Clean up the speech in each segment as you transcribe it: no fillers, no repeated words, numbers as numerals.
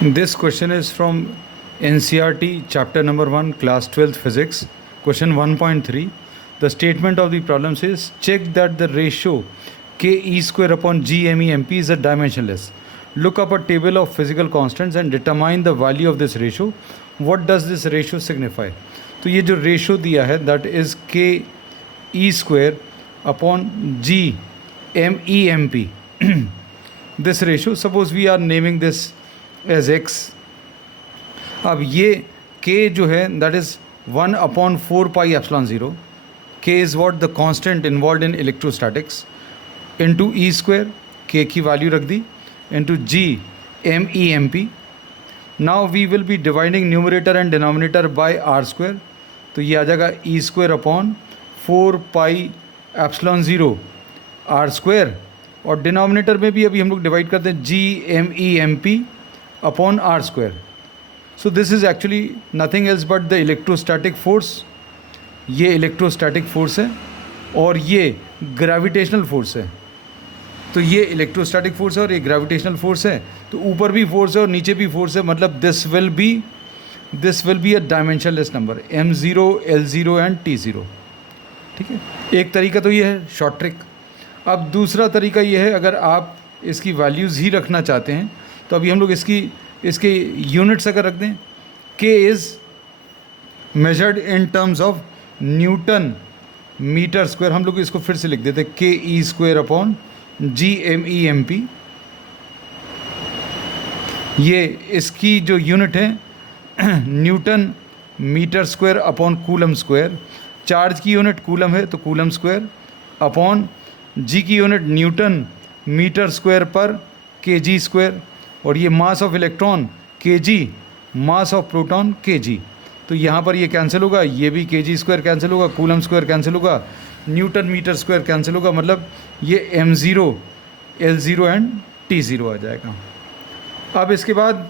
This question is from NCRT chapter number 1 class 12th physics question 1.3. The statement of the problem says check that the ratio k e square upon g m e m p is a dimensionless. Look up a table of physical constants and determine the value of this ratio. What does this ratio signify? तो ये जो ratio दिया है that is k e square upon G M E M p. This ratio suppose we are naming this as x. अब ये k जो है that is 1/4 pi epsilon zero. k is what the constant involve in electrostatics into e square. k की value रख दी into G M E M p. Now we will be dividing numerator and denominator by r square. तो ये आ जाएगा ई square upon 4 pi epsilon zero R square. और denominator में भी अभी हम लोग डिवाइड करते हैं G M E M P upon R square. So this is actually nothing else but the electrostatic force. ये इलेक्ट्रोस्टैटिक फोर्स है और ये ग्रेविटेशनल फोर्स है. तो ये इलेक्ट्रोस्टैटिक फोर्स है और ये ग्रेविटेशनल फोर्स है. तो ऊपर भी फोर्स है और नीचे भी फोर्स है. मतलब this will be a dimensionless number m0 l0 and t0. ठीक है, एक तरीका तो ये है शॉर्ट ट्रिक. अब दूसरा तरीका ये है अगर आप इसकी वैल्यूज़ ही रखना चाहते हैं तो अभी हम लोग इसके यूनिट्स अगर रख दें k is measured in terms of newton metre square. हम लोग इसको फिर से लिख देते k e square upon G M E M p. ये इसकी जो यूनिट है newton metre square upon coulomb square. Charge की यूनिट कूलम है तो कूलम स्क्वायर अपॉन जी की यूनिट न्यूटन मीटर स्क्वायर पर के जी स्क्वायर. और ये मास ऑफ इलेक्ट्रॉन के जी, मास ऑफ प्रोटॉन के जी. तो यहाँ पर ये कैंसिल होगा, ये भी के जी स्क्वायर कैंसिल होगा, कूलम स्क्वायर कैंसिल होगा, न्यूटन मीटर स्क्वायर कैंसिल होगा. मतलब ये m0 l0 एंड t0 आ जाएगा. अब इसके बाद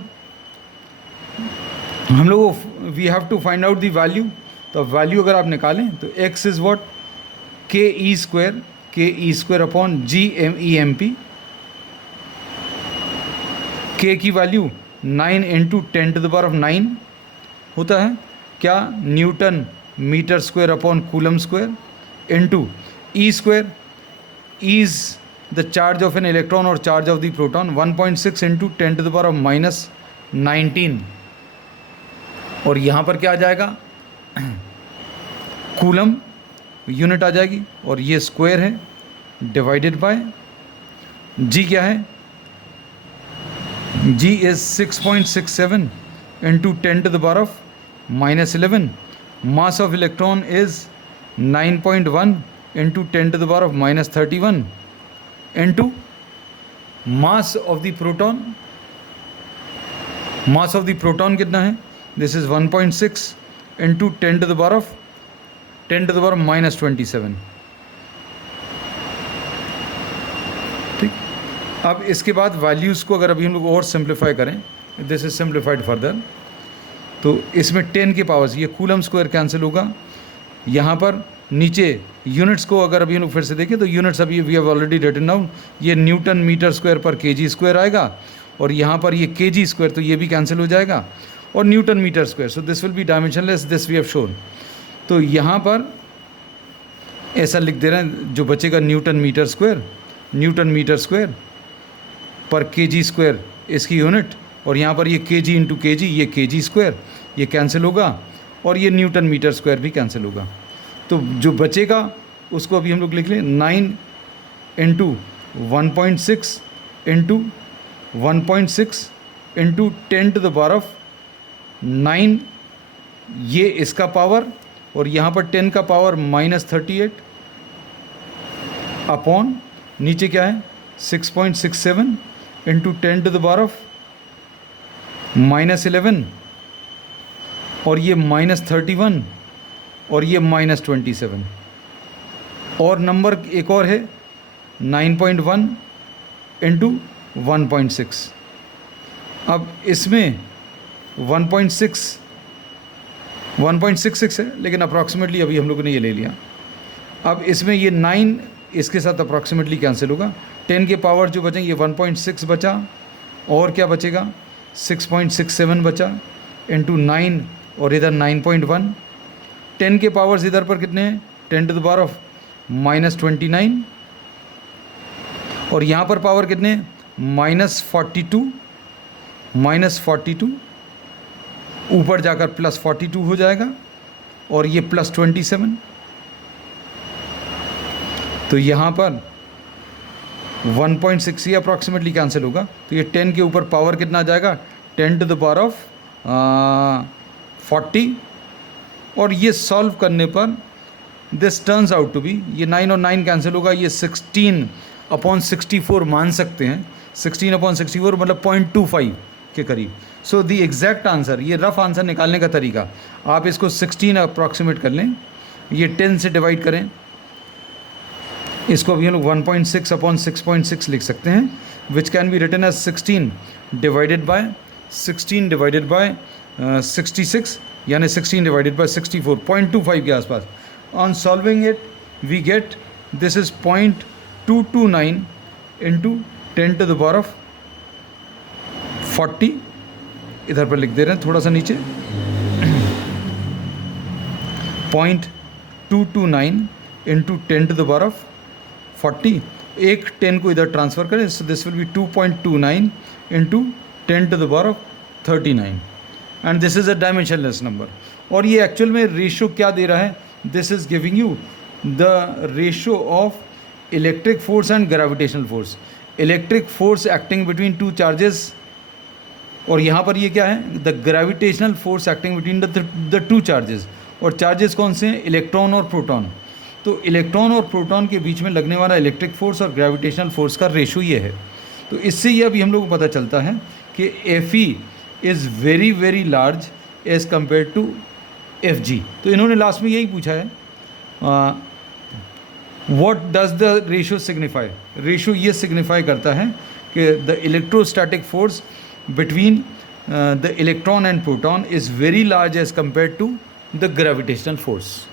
हम लोग we have to find out the value. तो वैल्यू अगर आप निकालें तो x is what k e square upon G M E M p. k की वैल्यू 9 इंटू 10⁻9 होता है क्या, newton metre square upon coulomb square into e square is the charge of an electron और charge of the proton 1.6 into 10⁻⁻19. और यहाँ पर क्या आ जाएगा, कूलम यूनिट आ जाएगी और ये स्क्वायर है डिवाइडेड बाय जी. क्या है, G is 6.67 into 10⁻⁻11. Mass of electron is 9.1 into 10⁻⁻31 into mass of the proton. Mass of the proton कितना है, दिस इज़ 1.6 इंटू 10⁻⁻27. ठीक. अब इसके बाद वैल्यूज़ को अगर अभी हम लोग और सिंप्लीफाई करें, दिस इज सिंप्लीफाइड फर्दर, तो इसमें 10 के पावर्स, ये कूलम स्क्वायर कैंसिल होगा. यहाँ पर नीचे यूनिट्स को अगर अभी हम लोग फिर से देखें तो यूनिट्स अभी we have already written down. ये न्यूटन मीटर स्क्वायर पर के जी स्क्वायर आएगा और यहाँ पर ये के जी स्क्वायर, तो ये भी कैंसिल हो जाएगा और newton metre square. So this will be dimensionless, this we have shown. तो यहाँ पर ऐसा लिख दे रहे हैं, जो बचेगा न्यूटन मीटर स्क्वायर पर के जी स्क्वायर इसकी यूनिट. और यहाँ पर ये के जी इंटू के जी, ये के जी स्क्वायर, ये कैंसिल होगा और ये न्यूटन मीटर स्क्वायर भी कैंसिल होगा. तो जो बचेगा उसको अभी हम लोग लिख लें 9 इंटू 1.6 इंटू 1.6 इंटू 10⁻⁹, ये इसका पावर और यहाँ पर 10 का पावर -38 अपॉन नीचे क्या है 6.67 इंटू 10⁻⁻11 और ये -31 और ये -27. और नंबर एक और है 9.1 इंटू 1.6. अब इसमें 1.66 है लेकिन अप्रॉक्सीमेटली अभी हम लोगों ने ये ले लिया. अब इसमें ये 9 इसके साथ अप्रॉक्सीमेटली कैंसिल होगा. 10 के पावर जो बचेंगे ये 1.6 बचा और क्या बचेगा 6.67 बचा इंटू 9 और इधर 9.1। 10 के पावर्स इधर पर कितने हैं, 10 टू द पावर ऑफ -29 और यहाँ पर पावर कितने -42 ऊपर जाकर +42 हो जाएगा और ये +27। तो यहाँ पर 1.6 ही अप्रॉक्सीमेटली कैंसिल होगा। तो ये 10 के ऊपर पावर कितना आ जाएगा, 10 टू द पावर ऑफ 40 और ये सॉल्व करने पर this turns out to be, ये 9 और 9 कैंसिल होगा, ये 16/64 मान सकते हैं। 16/64 मतलब 0.25 के करीब। सो द एग्जैक्ट आंसर, ये रफ आंसर निकालने का तरीका, आप इसको 16 अप्रॉक्सीमेट कर लें, ये 10 से डिवाइड करें, इसको भी हम लोग 1.6/6.6 लिख सकते हैं, which can be written as 16 divided by 66 यानी 16 डिवाइडेड बाय 64, 0.25 के आसपास। On solving it we get this is 0.229 into 10 to the power of 40, इधर पर लिख दे रहे हैं थोड़ा सा नीचे, 0.229 into 10 to the power of 40, एक 10 को इधर ट्रांसफ़र करें, so this will be 2.29 into 10 to the power of 39 and this is a dimensionless number. और ये एक्चुअल में रेशो क्या दे रहा है, this is giving you the ratio of electric force and gravitational force. Electric force acting between two charges और यहाँ पर ये क्या है, the gravitational force acting between the two charges. और चार्जेस कौन से हैं, इलेक्ट्रॉन और प्रोटॉन। तो इलेक्ट्रॉन और प्रोटॉन के बीच में लगने वाला इलेक्ट्रिक फोर्स और ग्रेविटेशनल फोर्स का रेशो ये है। तो इससे ये अभी हम लोग को पता चलता है कि Fe is very very large as compare to Fg। तो इन्होंने लास्ट में यही पूछा है, what does the ratio signify. Ratio ये सिग्निफाई करता है कि the electrostatic force between the electron and proton is very large as compare to the gravitational force.